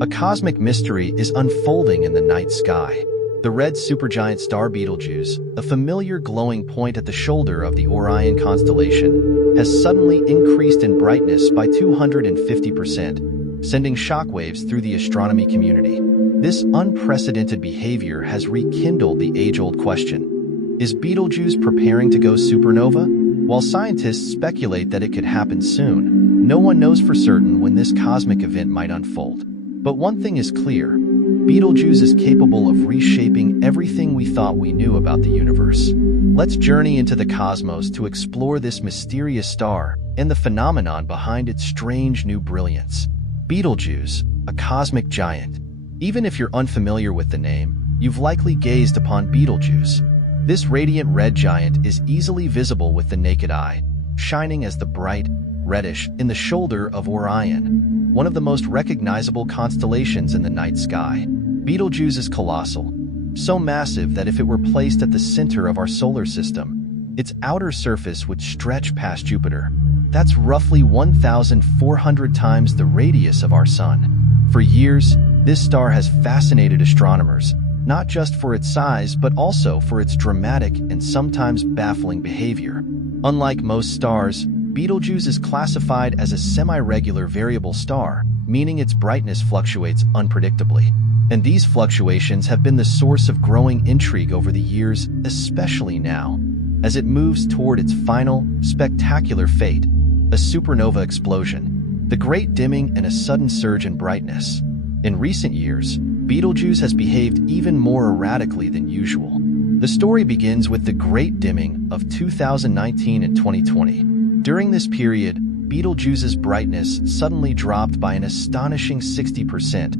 A cosmic mystery is unfolding in the night sky. The red supergiant star Betelgeuse, a familiar glowing point at the shoulder of the Orion constellation, has suddenly increased in brightness by 250%, sending shockwaves through the astronomy community. This unprecedented behavior has rekindled the age-old question: is Betelgeuse preparing to go supernova? While scientists speculate that it could happen soon, no one knows for certain when this cosmic event might unfold. But one thing is clear: Betelgeuse is capable of reshaping everything we thought we knew about the universe. Let's journey into the cosmos to explore this mysterious star and the phenomenon behind its strange new brilliance. Betelgeuse, a cosmic giant. Even if you're unfamiliar with the name, you've likely gazed upon Betelgeuse. This radiant red giant is easily visible with the naked eye, shining as the bright, reddish in the shoulder of Orion, one of the most recognizable constellations in the night sky. Betelgeuse is colossal, so massive that if it were placed at the center of our solar system, its outer surface would stretch past Jupiter. That's roughly 1,400 times the radius of our sun. For years, this star has fascinated astronomers, not just for its size, but also for its dramatic and sometimes baffling behavior. Unlike most stars, Betelgeuse is classified as a semi-regular variable star, meaning its brightness fluctuates unpredictably. And these fluctuations have been the source of growing intrigue over the years, especially now, as it moves toward its final, spectacular fate, a supernova explosion, the great dimming and a sudden surge in brightness. In recent years, Betelgeuse has behaved even more erratically than usual. The story begins with the great dimming of 2019 and 2020. During this period, Betelgeuse's brightness suddenly dropped by an astonishing 60%,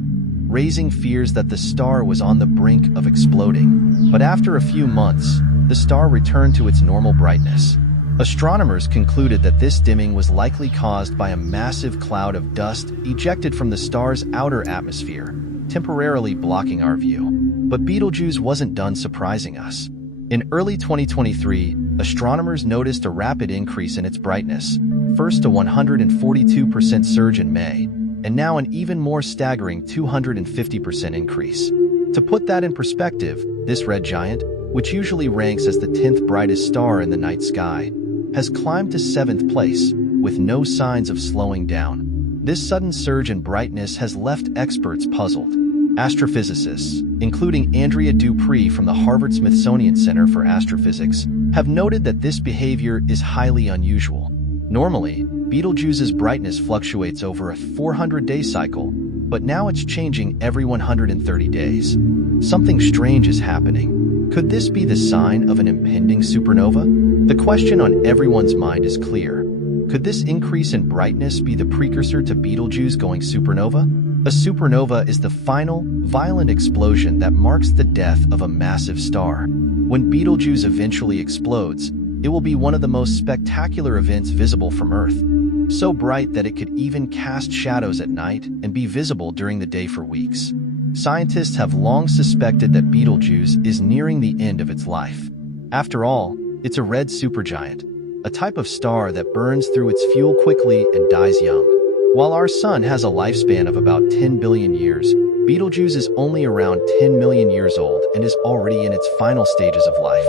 raising fears that the star was on the brink of exploding. But after a few months, the star returned to its normal brightness. Astronomers concluded that this dimming was likely caused by a massive cloud of dust ejected from the star's outer atmosphere, temporarily blocking our view. But Betelgeuse wasn't done surprising us. In early 2023, astronomers noticed a rapid increase in its brightness, first a 142% surge in May, and now an even more staggering 250% increase. To put that in perspective, this red giant, which usually ranks as the 10th brightest star in the night sky, has climbed to 7th place, with no signs of slowing down. This sudden surge in brightness has left experts puzzled. Astrophysicists, including Andrea Dupree from the Harvard-Smithsonian Center for Astrophysics, have noted that this behavior is highly unusual. Normally, Betelgeuse's brightness fluctuates over a 400-day cycle, but now it's changing every 130 days. Something strange is happening. Could this be the sign of an impending supernova? The question on everyone's mind is clear. Could this increase in brightness be the precursor to Betelgeuse going supernova? A supernova is the final, violent explosion that marks the death of a massive star. When Betelgeuse eventually explodes, it will be one of the most spectacular events visible from Earth, so bright that it could even cast shadows at night and be visible during the day for weeks. Scientists have long suspected that Betelgeuse is nearing the end of its life. After all, it's a red supergiant, a type of star that burns through its fuel quickly and dies young. While our sun has a lifespan of about 10 billion years, Betelgeuse is only around 10 million years old and is already in its final stages of life.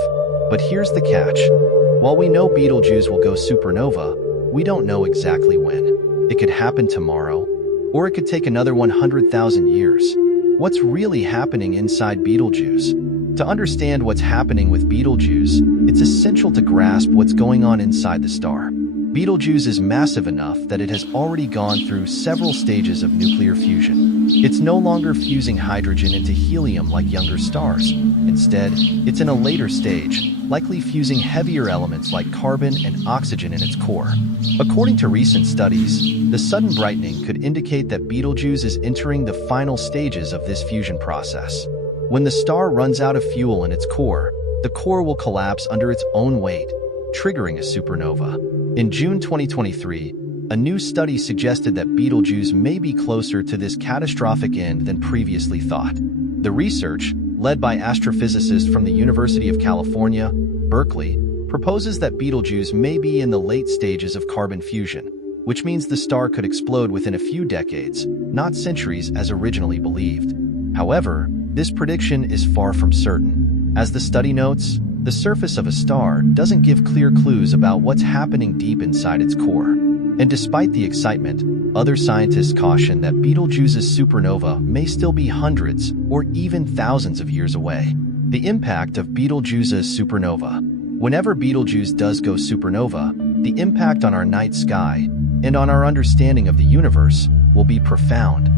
But here's the catch. While we know Betelgeuse will go supernova, we don't know exactly when. It could happen tomorrow, or it could take another 100,000 years. What's really happening inside Betelgeuse? To understand what's happening with Betelgeuse, it's essential to grasp what's going on inside the star. Betelgeuse is massive enough that it has already gone through several stages of nuclear fusion. It's no longer fusing hydrogen into helium like younger stars. Instead, it's in a later stage, likely fusing heavier elements like carbon and oxygen in its core. According to recent studies, the sudden brightening could indicate that Betelgeuse is entering the final stages of this fusion process. When the star runs out of fuel in its core, the core will collapse under its own weight, triggering a supernova. In June 2023, a new study suggested that Betelgeuse may be closer to this catastrophic end than previously thought. The research, led by astrophysicists from the University of California, Berkeley, proposes that Betelgeuse may be in the late stages of carbon fusion. which means the star could explode within a few decades, not centuries as originally believed. However, this prediction is far from certain. As the study notes, the surface of a star doesn't give clear clues about what's happening deep inside its core. And despite the excitement, other scientists caution that Betelgeuse's supernova may still be hundreds or even thousands of years away. The impact of Betelgeuse's supernova. Whenever Betelgeuse does go supernova, the impact on our night sky and on our understanding of the universe will be profound.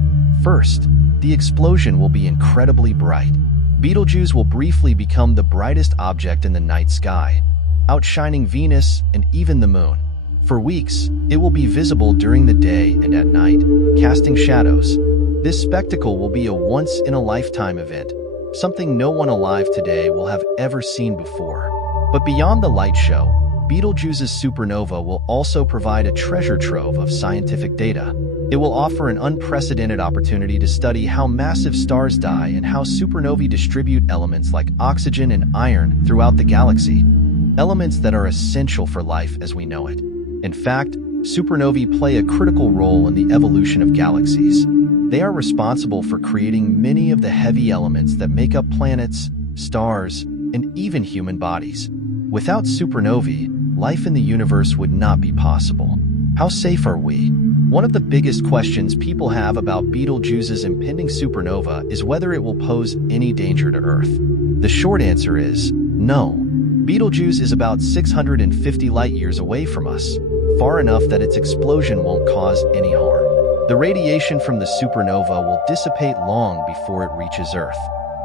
First, the explosion will be incredibly bright. Betelgeuse will briefly become the brightest object in the night sky, outshining Venus and even the moon. For weeks, it will be visible during the day and at night, casting shadows. This spectacle will be a once-in-a-lifetime event, something no one alive today will have ever seen before. But beyond the light show, Betelgeuse's supernova will also provide a treasure trove of scientific data. It will offer an unprecedented opportunity to study how massive stars die and how supernovae distribute elements like oxygen and iron throughout the galaxy, elements that are essential for life as we know it. In fact, supernovae play a critical role in the evolution of galaxies. They are responsible for creating many of the heavy elements that make up planets, stars, and even human bodies. Without supernovae, life in the universe would not be possible. How safe are we? One of the biggest questions people have about Betelgeuse's impending supernova is whether it will pose any danger to Earth. The short answer is no. Betelgeuse is about 650 light-years away from us, far enough that its explosion won't cause any harm. The radiation from the supernova will dissipate long before it reaches Earth.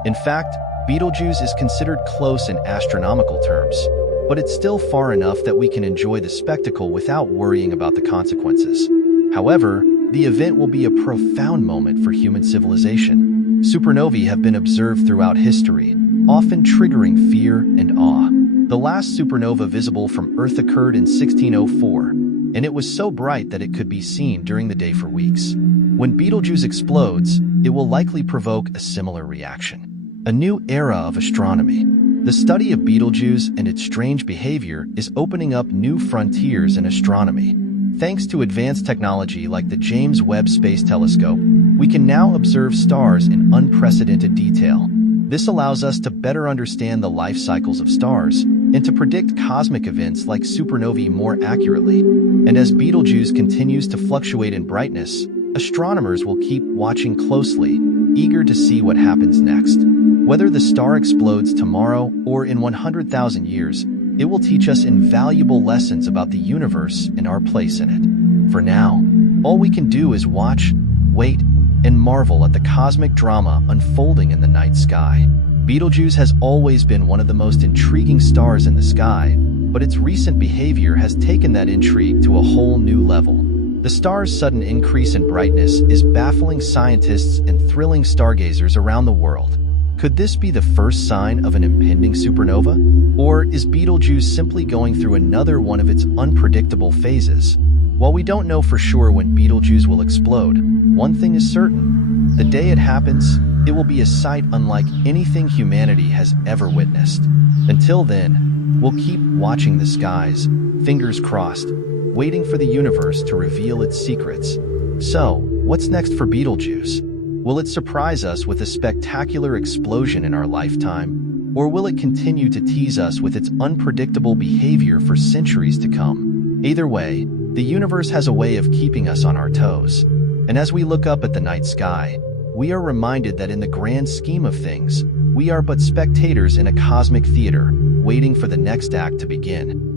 In fact, Betelgeuse is considered close in astronomical terms, but it's still far enough that we can enjoy the spectacle without worrying about the consequences. However, the event will be a profound moment for human civilization. Supernovae have been observed throughout history, often triggering fear and awe. The last supernova visible from Earth occurred in 1604, and it was so bright that it could be seen during the day for weeks. When Betelgeuse explodes, it will likely provoke a similar reaction. A new era of astronomy. The study of Betelgeuse and its strange behavior is opening up new frontiers in astronomy. Thanks to advanced technology like the James Webb Space Telescope, we can now observe stars in unprecedented detail. This allows us to better understand the life cycles of stars and to predict cosmic events like supernovae more accurately. And as Betelgeuse continues to fluctuate in brightness, astronomers will keep watching closely, eager to see what happens next. Whether the star explodes tomorrow or in 100,000 years, it will teach us invaluable lessons about the universe and our place in it. For now, all we can do is watch, wait, and marvel at the cosmic drama unfolding in the night sky. Betelgeuse has always been one of the most intriguing stars in the sky, but its recent behavior has taken that intrigue to a whole new level. The star's sudden increase in brightness is baffling scientists and thrilling stargazers around the world. Could this be the first sign of an impending supernova? Or is Betelgeuse simply going through another one of its unpredictable phases? While we don't know for sure when Betelgeuse will explode, one thing is certain. The day it happens, it will be a sight unlike anything humanity has ever witnessed. Until then, we'll keep watching the skies, fingers crossed, waiting for the universe to reveal its secrets. So, what's next for Betelgeuse? Will it surprise us with a spectacular explosion in our lifetime, or will it continue to tease us with its unpredictable behavior for centuries to come? Either way, the universe has a way of keeping us on our toes. And as we look up at the night sky, we are reminded that in the grand scheme of things, we are but spectators in a cosmic theater, waiting for the next act to begin.